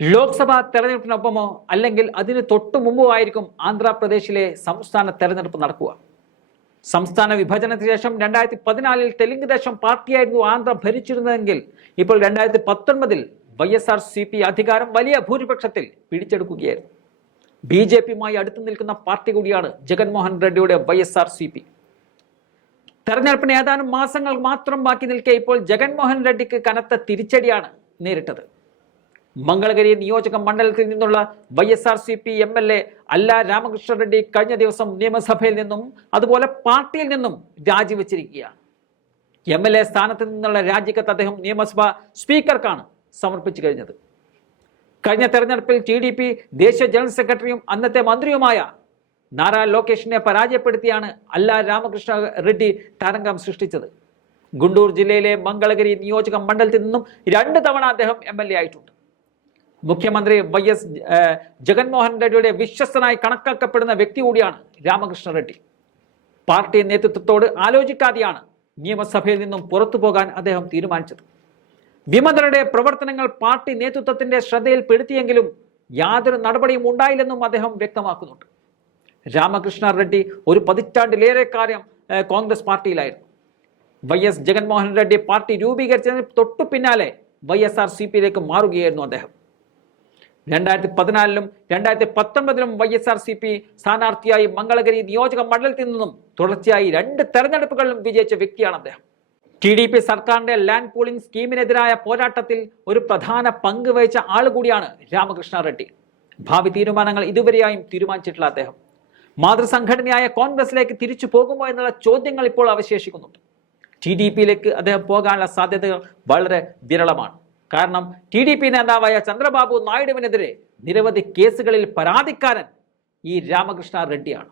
ലോക്സഭാ തെരഞ്ഞെടുപ്പിനൊപ്പമോ അല്ലെങ്കിൽ അതിന് തൊട്ടു മുമ്പോ ആയിരിക്കും ആന്ധ്രാപ്രദേശിലെ സംസ്ഥാന തെരഞ്ഞെടുപ്പ് നടക്കുക. സംസ്ഥാന വിഭജനത്തിന് ശേഷം 2014 തെലുങ്ക് ദേശം പാർട്ടിയായിരുന്നു ആന്ധ്ര ഭരിച്ചിരുന്നതെങ്കിൽ ഇപ്പോൾ 2019 YSRCP അധികാരം വലിയ ഭൂരിപക്ഷത്തിൽ പിടിച്ചെടുക്കുകയായിരുന്നു. BJPയുമായി അടുത്തു നിൽക്കുന്ന പാർട്ടി കൂടിയാണ് ജഗൻമോഹൻ റെഡ്ഡിയുടെ YSRCP. തെരഞ്ഞെടുപ്പിന് ഏതാനും മാസങ്ങൾ മാത്രം ബാക്കി നിൽക്കെ ഇപ്പോൾ ജഗൻമോഹൻ റെഡ്ഡിക്ക് കനത്ത തിരിച്ചടിയാണ് നേരിട്ടത്. മംഗളഗിരി നിയോജക മണ്ഡലത്തിൽ നിന്നുള്ള YSRCP MLA അല്ല രാമകൃഷ്ണ റെഡ്ഡി കഴിഞ്ഞ ദിവസം നിയമസഭയിൽ നിന്നും അതുപോലെ പാർട്ടിയിൽ നിന്നും രാജിവെച്ചിരിക്കുകയാണ്. MLA സ്ഥാനത്ത് നിന്നുള്ള രാജിക്കത്ത് അദ്ദേഹം നിയമസഭാ സ്പീക്കർക്കാണ് സമർപ്പിച്ചു കഴിഞ്ഞത്. കഴിഞ്ഞ തെരഞ്ഞെടുപ്പിൽ TDP ദേശീയ ജനറൽ സെക്രട്ടറിയും അന്നത്തെ മന്ത്രിയുമായ നാരാ ലോകേഷിനെ പരാജയപ്പെടുത്തിയാണ് അല്ല രാമകൃഷ്ണ റെഡ്ഡി തരംഗം സൃഷ്ടിച്ചത്. ഗുണ്ടൂർ ജില്ലയിലെ മംഗളഗിരി നിയോജക മണ്ഡലത്തിൽ നിന്നും 2 തവണ അദ്ദേഹം MLA ആയിട്ടുണ്ട്. മുഖ്യമന്ത്രി YS ജഗൻമോഹൻ റെഡ്ഡിയുടെ വിശ്വസ്തനായി കണക്കാക്കപ്പെടുന്ന വ്യക്തി കൂടിയാണ് രാമകൃഷ്ണ റെഡ്ഡി. പാർട്ടി നേതൃത്വത്തോട് ആലോചിക്കാതെയാണ് നിയമസഭയിൽ നിന്നും പുറത്തു പോകാൻ അദ്ദേഹം തീരുമാനിച്ചത്. വിമതരുടെ പ്രവർത്തനങ്ങൾ പാർട്ടി നേതൃത്വത്തിന്റെ ശ്രദ്ധയിൽപ്പെടുത്തിയെങ്കിലും യാതൊരു നടപടിയും ഉണ്ടായില്ലെന്നും അദ്ദേഹം വ്യക്തമാക്കുന്നുണ്ട്. രാമകൃഷ്ണ റെഡ്ഡി ഒരു പതിറ്റാണ്ടിലേറെ കാലം കോൺഗ്രസ് പാർട്ടിയിലായിരുന്നു. YS ജഗൻമോഹൻ റെഡ്ഡി പാർട്ടി രൂപീകരിച്ചതിന് തൊട്ടു പിന്നാലെ YSRCPയിലേക്ക് മാറുകയായിരുന്നു അദ്ദേഹം. 2014 2019 YSRCP സ്ഥാനാർത്ഥിയായി മംഗളഗിരി നിയോജക മണ്ഡലത്തിൽ നിന്നും തുടർച്ചയായി 2 തെരഞ്ഞെടുപ്പുകളിലും വിജയിച്ച വ്യക്തിയാണ് അദ്ദേഹം. TDP സർക്കാരിന്റെ ലാൻഡ് പൂളിംഗ് സ്കീമിനെതിരായ പോരാട്ടത്തിൽ ഒരു പ്രധാന പങ്ക് വഹിച്ച ആൾ കൂടിയാണ് രാമകൃഷ്ണ റെഡ്ഡി. ഭാവി തീരുമാനങ്ങൾ ഇതുവരെയായും തീരുമാനിച്ചിട്ടുള്ള അദ്ദേഹം മാതൃസംഘടനയായ കോൺഗ്രസിലേക്ക് തിരിച്ചു പോകുമോ എന്നുള്ള ചോദ്യങ്ങൾ ഇപ്പോൾ അവശേഷിക്കുന്നുണ്ട്. TDPയിലേക്ക് അദ്ദേഹം പോകാനുള്ള സാധ്യതകൾ വളരെ വിരളമാണ്. കാരണം TDP നേതാവായ ചന്ദ്രബാബു നായിഡുവിനെതിരെ നിരവധി കേസുകളിൽ പരാതിക്കാരൻ ഈ രാമകൃഷ്ണ റെഡ്ഡിയാണ്.